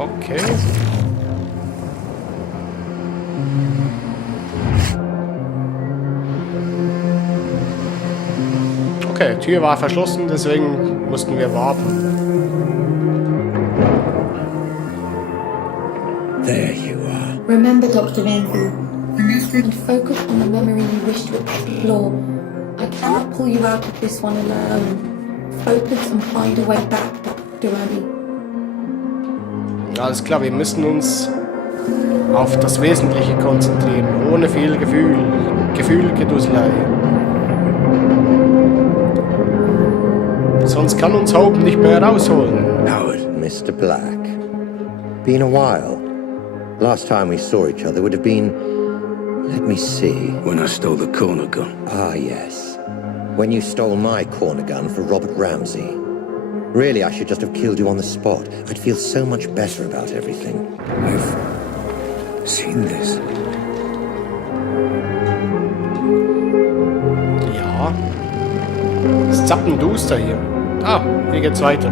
Okay. Okay, Tür war verschlossen, deswegen mussten wir warten. There you are. Remember, Dr. Ramsey, and focus on the memory you wish to explore. I cannot pull you out of this one alone. Focus and find a way back, Dr. Abby. Alles klar, wir müssen uns auf das Wesentliche konzentrieren, ohne viel Gefühlgeduselei. Sonst kann uns Hope nicht mehr rausholen. Howard. Mr. Black. Been a while. Last time we saw each other would have been... Let me see. When I stole the corner gun. Ah, yes. When you stole my corner gun for Robert Ramsey. Really, I should just have killed you on the spot. I'd feel so much better about everything. I've seen this. Ja. Es ist zappenduster hier. Ah, hier geht's weiter.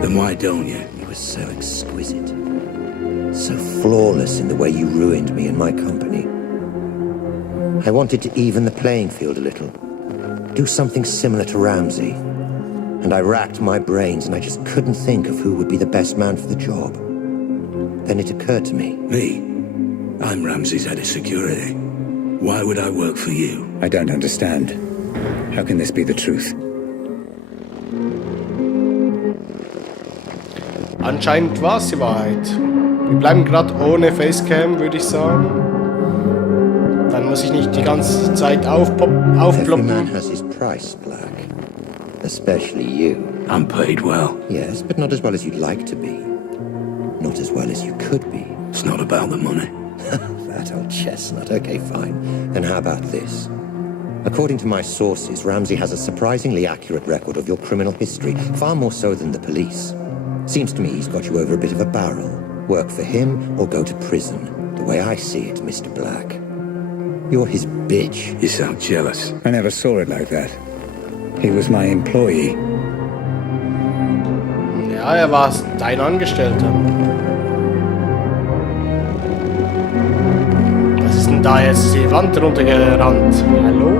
Then why don't you? You were so exquisite. So flawless in the way you ruined me and my company. I wanted to even the playing field a little. Do something similar to Ramsey. And I racked my brains and I just couldn't think of who would be the best man for the job. Then it occurred to me. Me? I'm Ramsey's head of security. Why would I work for you? I don't understand. How can this be the truth? Anscheinend war es die Wahrheit. Wir bleiben gerade ohne Facecam, würde ich sagen. Dann muss ich nicht die ganze Zeit Every man aufploppen. has his price, Black. Especially you. I'm paid well. Yes, but not as well as you'd like to be. Not as well as you could be. It's not about the money. That old chestnut. Okay, fine. Then how about this? According to my sources, Ramsey has a surprisingly accurate record of your criminal history, far more so than the police. Seems to me he's got you over a bit of a barrel. Work for him or go to prison. The way I see it, Mr. Black. You're his bitch. You sound jealous. I never saw it like that. He was my employee. Ja, war dein Angestellter. Was ist denn da jetzt die Wand runtergerannt? Hallo?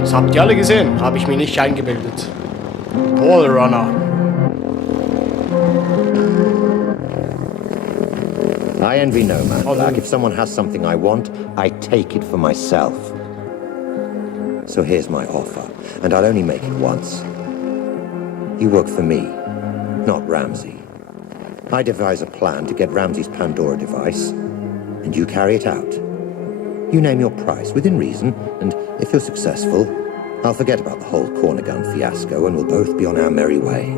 Das habt ihr alle gesehen, habe ich mir nicht eingebildet. Wallrunner. I envy no man, Black. If someone has something I want, I take it for myself. So here's my offer, and I'll only make it once. You work for me, not Ramsey. I devise a plan to get Ramsey's Pandora device, and you carry it out. You name your price, within reason, and if you're successful, I'll forget about the whole corner gun fiasco, and we'll both be on our merry way.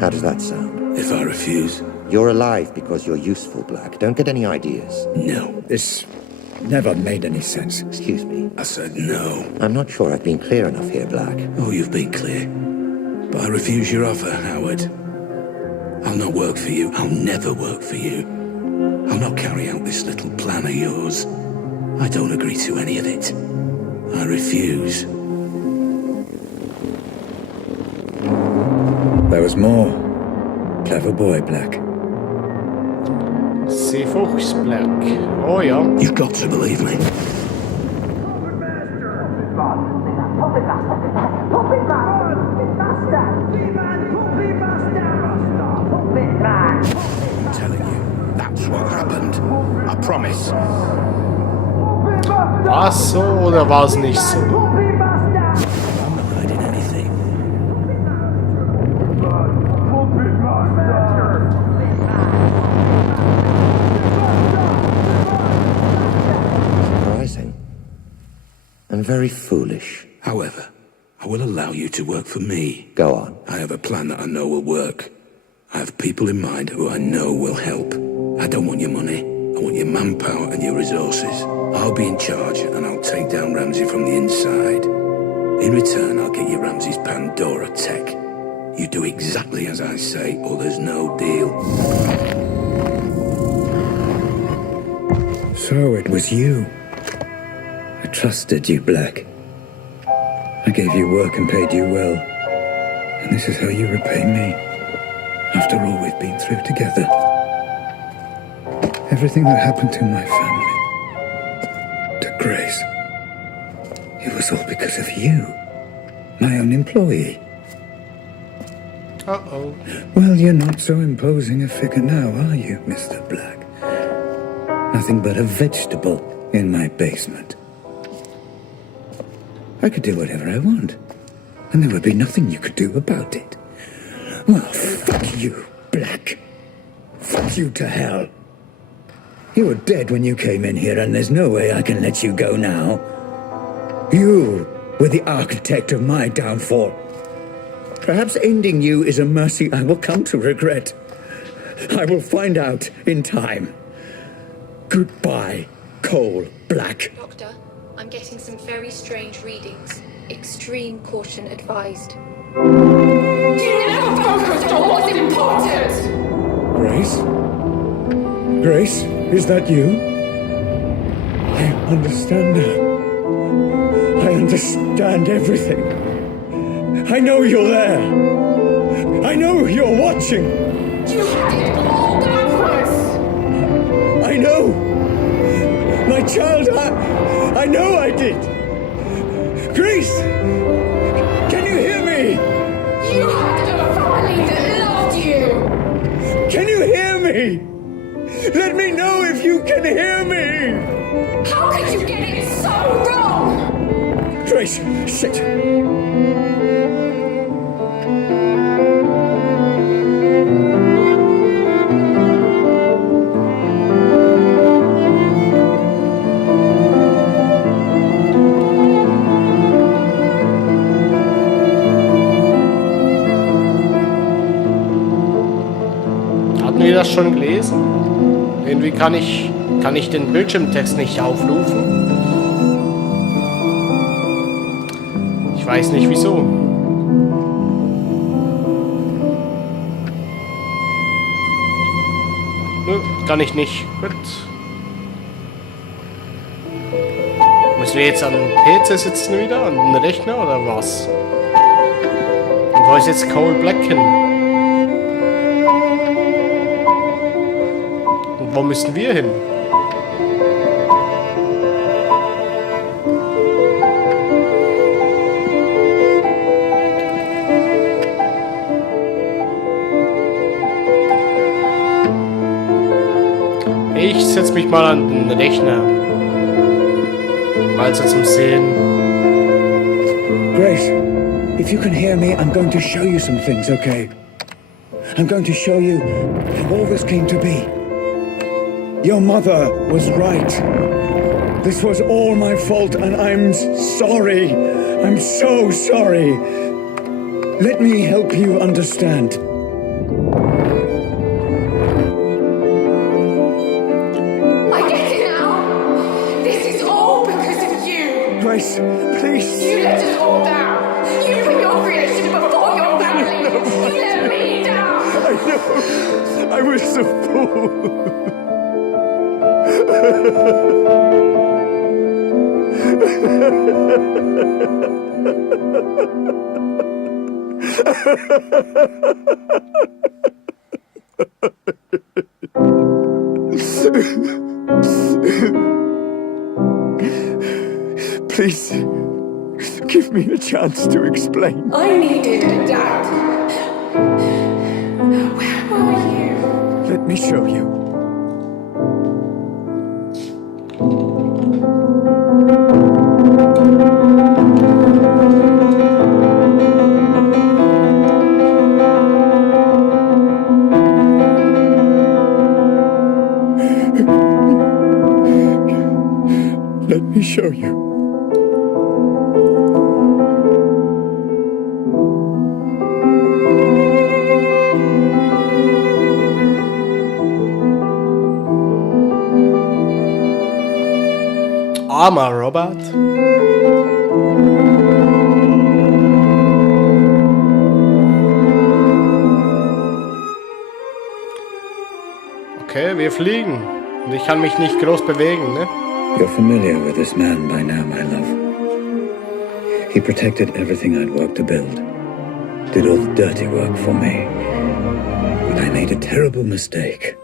How does that sound? If I refuse? You're alive because you're useful, Black. Don't get any ideas. No. This never made any sense. Excuse me. I said no. I'm not sure I've been clear enough here, Black. Oh, you've been clear. But I refuse your offer, Howard. I'll not work for you. I'll never work for you. I'll not carry out this little plan of yours. I don't agree to any of it. I refuse. There was more. Clever boy, Black. Sie Fuchs, Black. Oh ja. You've got to believe me. I'm telling you, that's what happened. I promise. War es so oder war es nicht so? I'm not hiding anything. Surprising. And very foolish. However, I will allow you to work for me. Go on. I have a plan that I know will work. I have people in mind who I know will help. I don't want your money. I want your manpower and your resources. I'll be in charge and I'll take down Ramsey from the inside. In return, I'll get you Ramsey's Pandora tech. You do exactly as I say or there's no deal. So it was you. I trusted you, Black. I gave you work and paid you well. And this is how you repay me. After all we've been through together. Everything that happened to my family, to Grace, it was all because of you, my own employee. Uh-oh. Well, you're not so imposing a figure now, are you, Mr. Black? Nothing but a vegetable in my basement. I could do whatever I want, and there would be nothing you could do about it. Well, fuck you, Black. Fuck you to hell. You were dead when you came in here, and there's no way I can let you go now. You were the architect of my downfall. Perhaps ending you is a mercy I will come to regret. I will find out in time. Goodbye, Cole Black. Doctor, I'm getting some very strange readings. Extreme caution advised. You never focused on what's important! Grace? Grace, is that you? I understand now. I understand everything. I know you're there. I know you're watching. You had it all backwards! I know. My child, I know I did. Grace, can you hear me? You had a family that loved you! Can you hear me? Let me know if you can hear me. How could you get it so wrong? Grace, sit. Hatten wir das schon gelesen? Irgendwie kann ich den Bildschirmtext nicht aufrufen. Ich weiß nicht wieso. Nö, kann ich nicht. Gut. Müssen wir jetzt an dem PC sitzen wieder? An den Rechner oder was? Und wo ist jetzt Cole Black hin? Und wo müssen wir hin? Ich setze mich mal an den Rechner. Also zum Sehen. Grace, if you can hear me, I'm going to show you some things, okay? I'm going to show you how all this came to be. Your mother was right. This was all my fault, and I'm sorry. I'm so sorry. Let me help you understand. I get it now! This is all because of you! Grace, please. You let us all down! You put your creation before your family! You let me down! I know. I was a fool. Please, give me a chance to explain. I needed a dad. Where were you? Let me show you. Let me show you. Armer Robert. Okay, wir fliegen. Und ich kann mich nicht groß bewegen, ne? You're familiar with this man by now, my love. He protected everything I'd worked to build. Did all the dirty work for me. But I made a terrible mistake.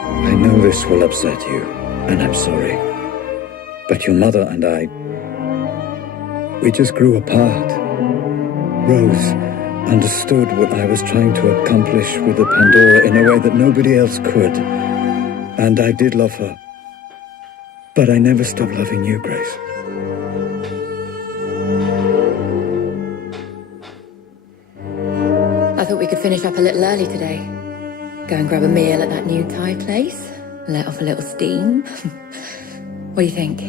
I know this will upset you, and I'm sorry. But your mother and I, we just grew apart. Rose understood what I was trying to accomplish with the Pandora in a way that nobody else could. And I did love her. But I never stopped loving you, Grace. I thought we could finish up a little early today. Go and grab a meal at that new Thai place. Let off a little steam. What do you think?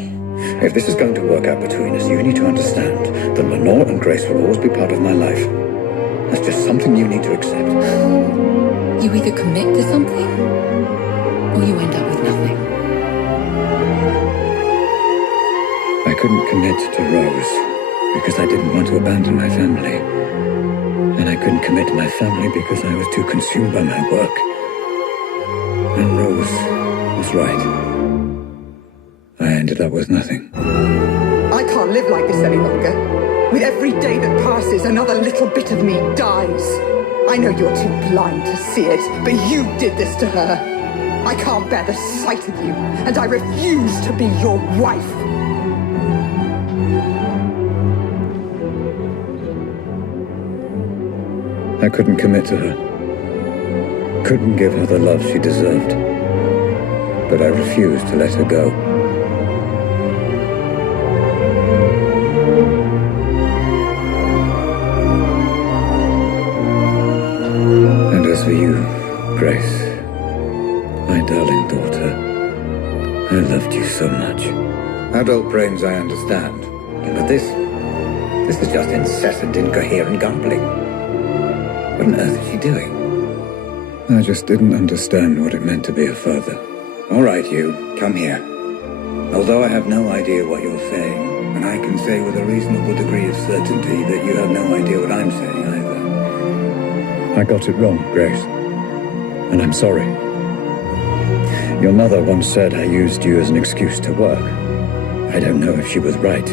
If this is going to work out between us, you need to understand that Lenore and Grace will always be part of my life. That's just something you need to accept. You either commit to something, or you end up with nothing. I couldn't commit to Rose because I didn't want to abandon my family. And I couldn't commit to my family because I was too consumed by my work. And Rose was right. I ended up with nothing. I can't live like this any longer. With every day that passes, another little bit of me dies. I know you're too blind to see it, but you did this to her. I can't bear the sight of you, and I refuse to be your wife. I couldn't commit to her. Couldn't give her the love she deserved. But I refused to let her go. And as for you, Grace, my darling daughter, I loved you so much. Adult brains I understand, but this is just incessant, incoherent gambling. What on earth is she doing? I just didn't understand what it meant to be a father. All right, you, come here. Although I have no idea what you're saying, and I can say with a reasonable degree of certainty that you have no idea what I'm saying either. I got it wrong, Grace. And I'm sorry. Your mother once said I used you as an excuse to work. I don't know if she was right.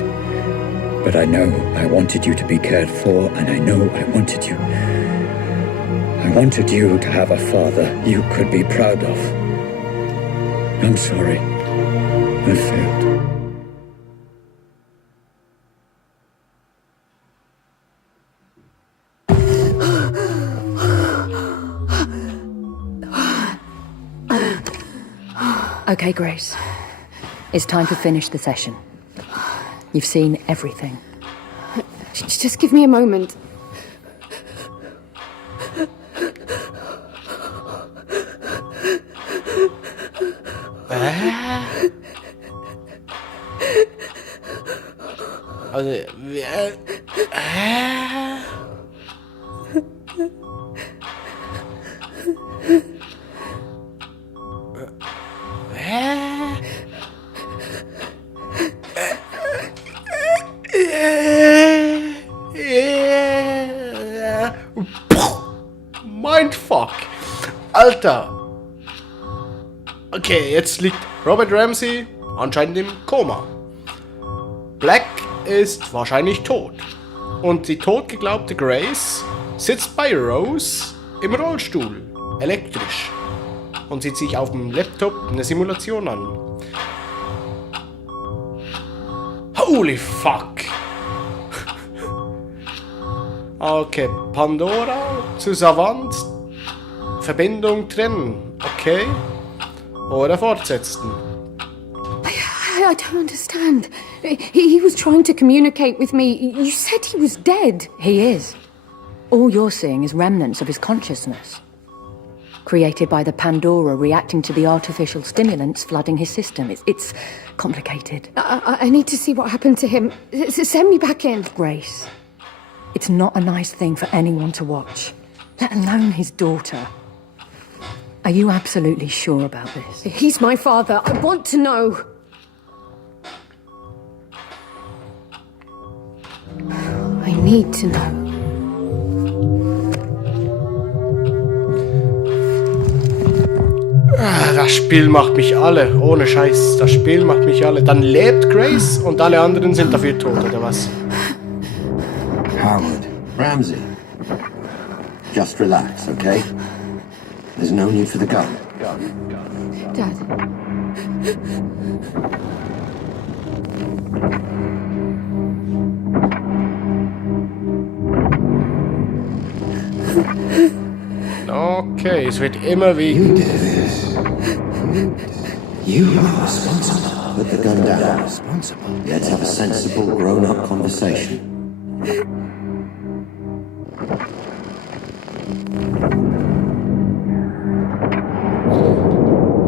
But I know I wanted you to be cared for, and I know I wanted you. I wanted you to have a father you could be proud of. I'm sorry. I failed. Okay, Grace. It's time to finish the session. You've seen everything. Just give me a moment. Mindfuck. Alter. Okay, jetzt liegt Robert Ramsey anscheinend im Koma. Black ist wahrscheinlich tot. Und die totgeglaubte Grace sitzt bei Rose im Rollstuhl, elektrisch, und sieht sich auf dem Laptop eine Simulation an. Holy fuck! Okay, Pandora zu Savant, Verbindung trennen, okay? Oder fortsetzen. I don't understand. He was trying to communicate with me. You said he was dead. He is. All you're seeing is remnants of his consciousness, created by the Pandora reacting to the artificial stimulants flooding his system. It's complicated. I need to see what happened to him. Send me back in. Grace, it's not a nice thing for anyone to watch, let alone his daughter. Are you absolutely sure about this? He's my father. I want to know. I need to know. Das Spiel macht mich alle. Ohne Scheiß. Das Spiel macht mich alle. Dann lebt Grace und alle anderen sind dafür tot, oder was? Howard. Ramsey. Just relax, okay? There's no need for the gun. Dad. Okay, es wird immer wie... You did this. You are responsible. Put the gun down. Let's have a sensible, grown-up conversation.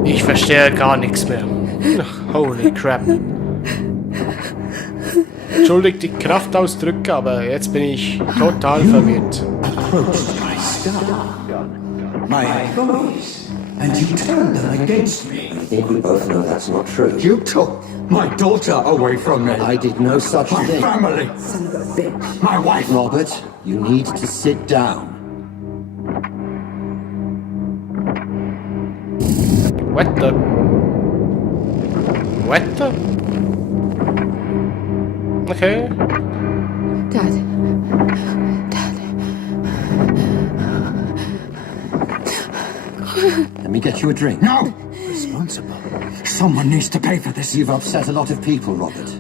Ich verstehe gar nichts mehr. Holy crap. Entschuldigt die Kraftausdrücke, aber jetzt bin ich total verwirrt. My employees, and you turned them against me. I think we both know that's not true. You took my daughter away from me. I did no such My thing. family. My wife. Robert, you need to sit down. What the? What the? Okay. Dad. Let me get you a drink. No! Responsible. Someone needs to pay for this. You've upset a lot of people, Robert.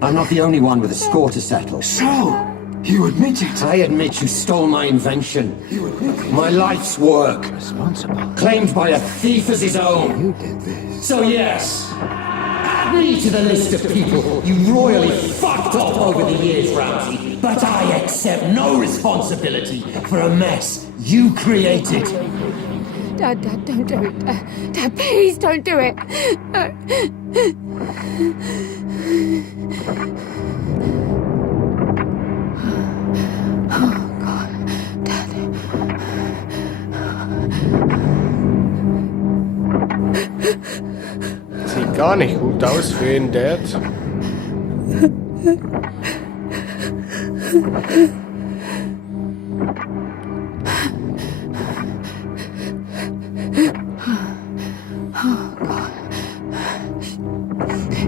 I'm not the only one with a score to settle. So, you admit it? I admit you stole my invention. You admit it? My life's work. Responsible. Claimed by a thief as his own. You did this. So yes, add me to the list of people you royally fucked up over the years, Ramsey. But I accept no responsibility for a mess you created. Dad, don't do it. Dad, please don't do it. Oh, God. Dad. Sieht gar nicht gut aus für einen Dad.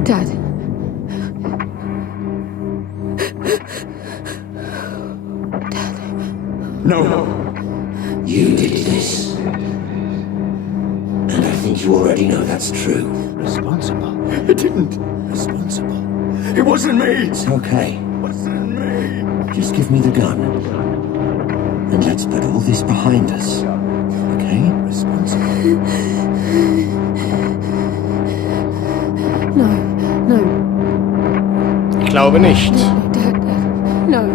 Dad. No. You did this. And I think you already know that's true. Responsible. It didn't. Responsible. It wasn't me. It's okay. It wasn't me. Just give me the gun. And let's put all this behind us. Okay? Responsible. No. Ich glaube nicht. Dad. No.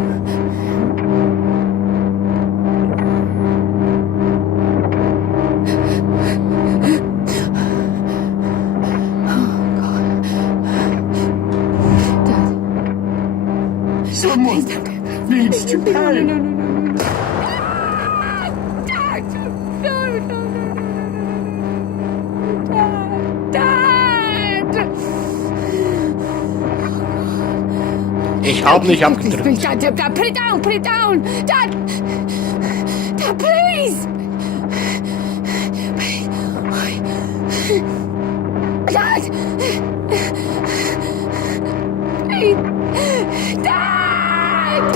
Someone needs to pay. No. Dad! No. Dad! Ich hab nicht Please, abgedrückt. Dad, put it down! Dad, please! Dad! Please! Dad!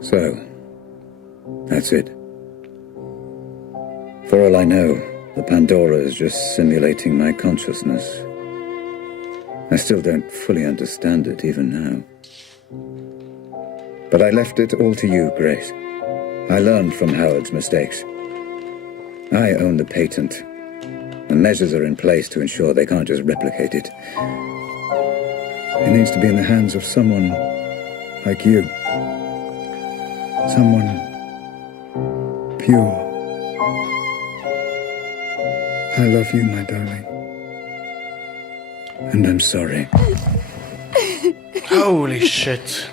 So, that's it. For all I know, the Pandora is just simulating my consciousness. I still don't fully understand it, even now. But I left it all to you, Grace. I learned from Howard's mistakes. I own the patent, and measures are in place to ensure they can't just replicate it. It needs to be in the hands of someone like you. Someone pure. I love you, my darling. And I'm sorry. Holy shit.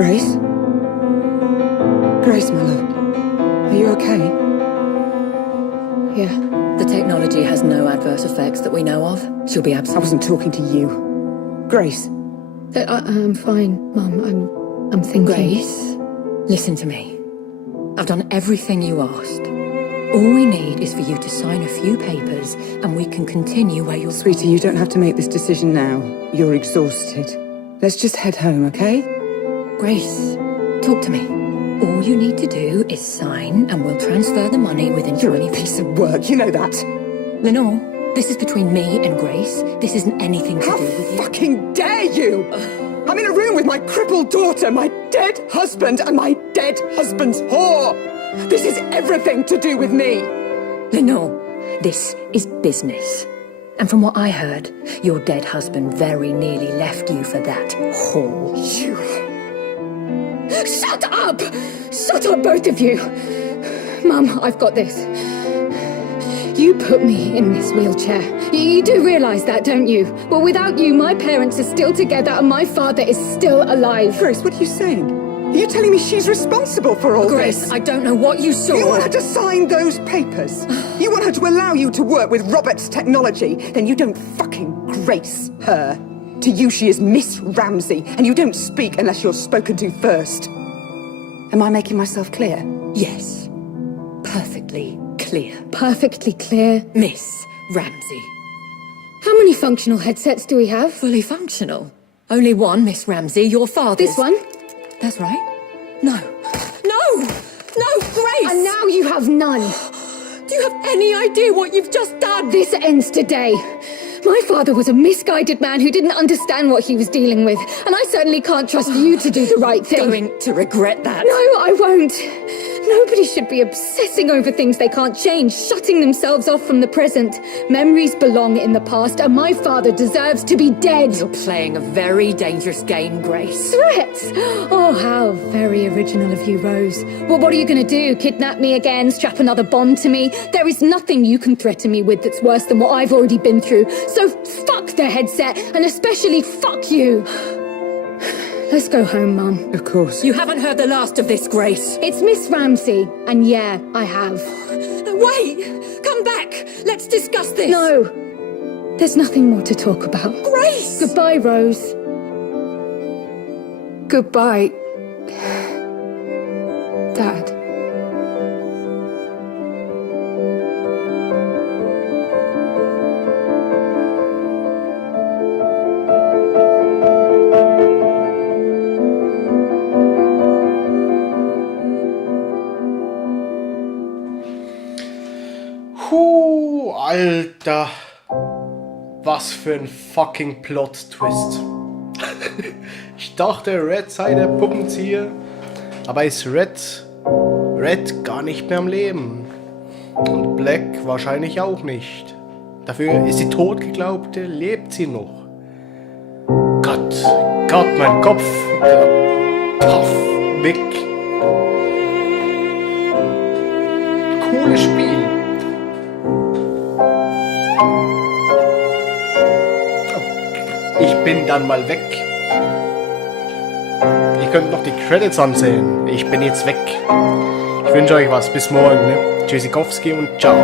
Grace? Grace, my love. Are you okay? Yeah. The technology has no adverse effects that we know of. She'll be I absent. wasn't talking to you. Grace. I'm fine, Mum. I'm thinking. Grace, listen to me. I've done everything you asked. All we need is for you to sign a few papers and we can continue where you're... Sweetie, you don't have to make this decision now. You're exhausted. Let's just head home, okay? Grace, talk to me. All you need to do is sign and we'll transfer the money within You're 20 a piece of work, you know that. Lenore, this is between me and Grace. This isn't anything to How do with you. fucking dare you! I'm in a room with my crippled daughter, my dead husband, and my dead husband's whore! This is everything to do with me! Lenore, this is business. And from what I heard, your dead husband very nearly left you for that whore. You... Shut up! Shut up, both of you! Mum, I've got this. You put me in this wheelchair. You do realise that, don't you? Well, without you, my parents are still together and my father is still alive. Grace, what are you saying? Are you telling me she's responsible for all Grace, this? I don't know what you saw. You want her to sign those papers? You want her to allow you to work with Robert's technology? Then you don't fucking grace her. To you, she is Miss Ramsey, and you don't speak unless you're spoken to first. Am I making myself clear? Yes. Perfectly clear. Perfectly clear. Miss Ramsey. How many functional headsets do we have? Fully functional. Only one, Miss Ramsey, your father's. This one? That's right. No. No! No, Grace! And now you have none. Do you have any idea what you've just done? This ends today. My father was a misguided man who didn't understand what he was dealing with, and I certainly can't trust you to do the right thing. Going to regret that. No, I won't. Nobody should be obsessing over things they can't change, shutting themselves off from the present. Memories belong in the past, and my father deserves to be dead. You're playing a very dangerous game, Grace. Threats? Oh, how very original of you, Rose. Well, what are you going to do? Kidnap me again? Strap another bomb to me? There is nothing you can threaten me with that's worse than what I've already been through. So fuck the headset, and especially fuck you. Let's go home, Mum. Of course. You haven't heard the last of this, Grace. It's Miss Ramsey, and yeah, I have. No, wait! Come back! Let's discuss this! No, there's nothing more to talk about. Grace! Goodbye, Rose. Goodbye, Dad. Alter. Was für ein fucking Plot-Twist. Ich dachte, Red sei der Puppenzieher, aber ist Red gar nicht mehr am Leben. Und Black wahrscheinlich auch nicht. Dafür ist die Totgeglaubte, lebt sie noch. Gott, mein Kopf. Puff, weg. Cooles Spiel. Ich bin dann mal weg. Ihr könnt noch die Credits ansehen. Ich bin jetzt weg. Ich wünsche euch was. Bis morgen. Ne? Tschüssikowski und ciao.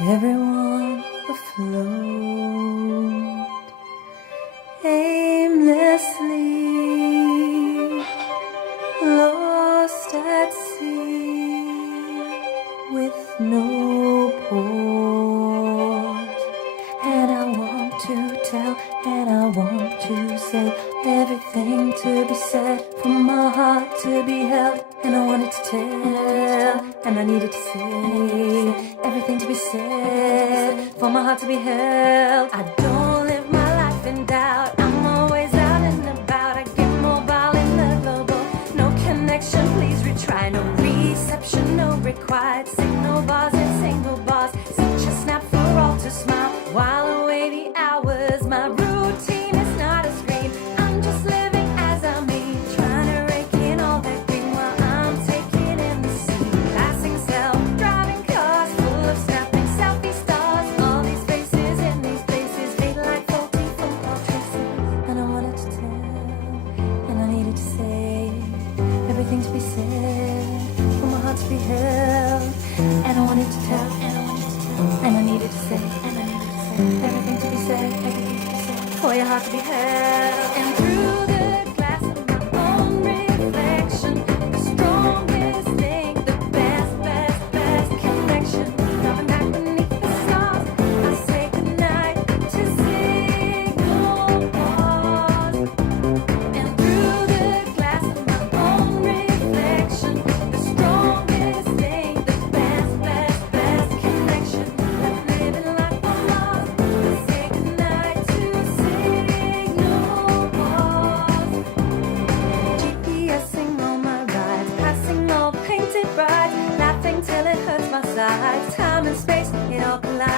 everyone afloat, aimlessly lost at sea with no port. And I want to tell, and I want to say everything to be said, for my heart to be held. And I wanted to tell, and I needed to say everything to be said, for my heart to be held. I don't live my life in doubt, I'm always out and about. I get mobile in the global, no connection, please retry. No reception, no required signal bars and single bars. Such a snap for all to smile while away the hours. My routine is not a screen, I'm just living as I mean, trying to rake in all that green while I'm taking in the scene. Passing self-driving cars full of snapping selfie stars. All these faces in these places fade like faulty phone call traces. And I wanted to tell, and I needed to say everything to be said, for my heart to be held. And I wanted to tell, and I wanted to tell, and I needed to say, and I needed to say everything to be said, everything to be said, for your heart to be held. And through the glass of my own reflection, the strongest thing, the best connection. Coming back beneath the stars, I say goodnight to signal bars. And through the glass of my own reflection, the strongest thing, the best connection. I'm living life on Mars, I say goodnight to signal bars. GPSing all my rides, passing all painted rides, laughing till it hurts my sides. Time and space, it all collides.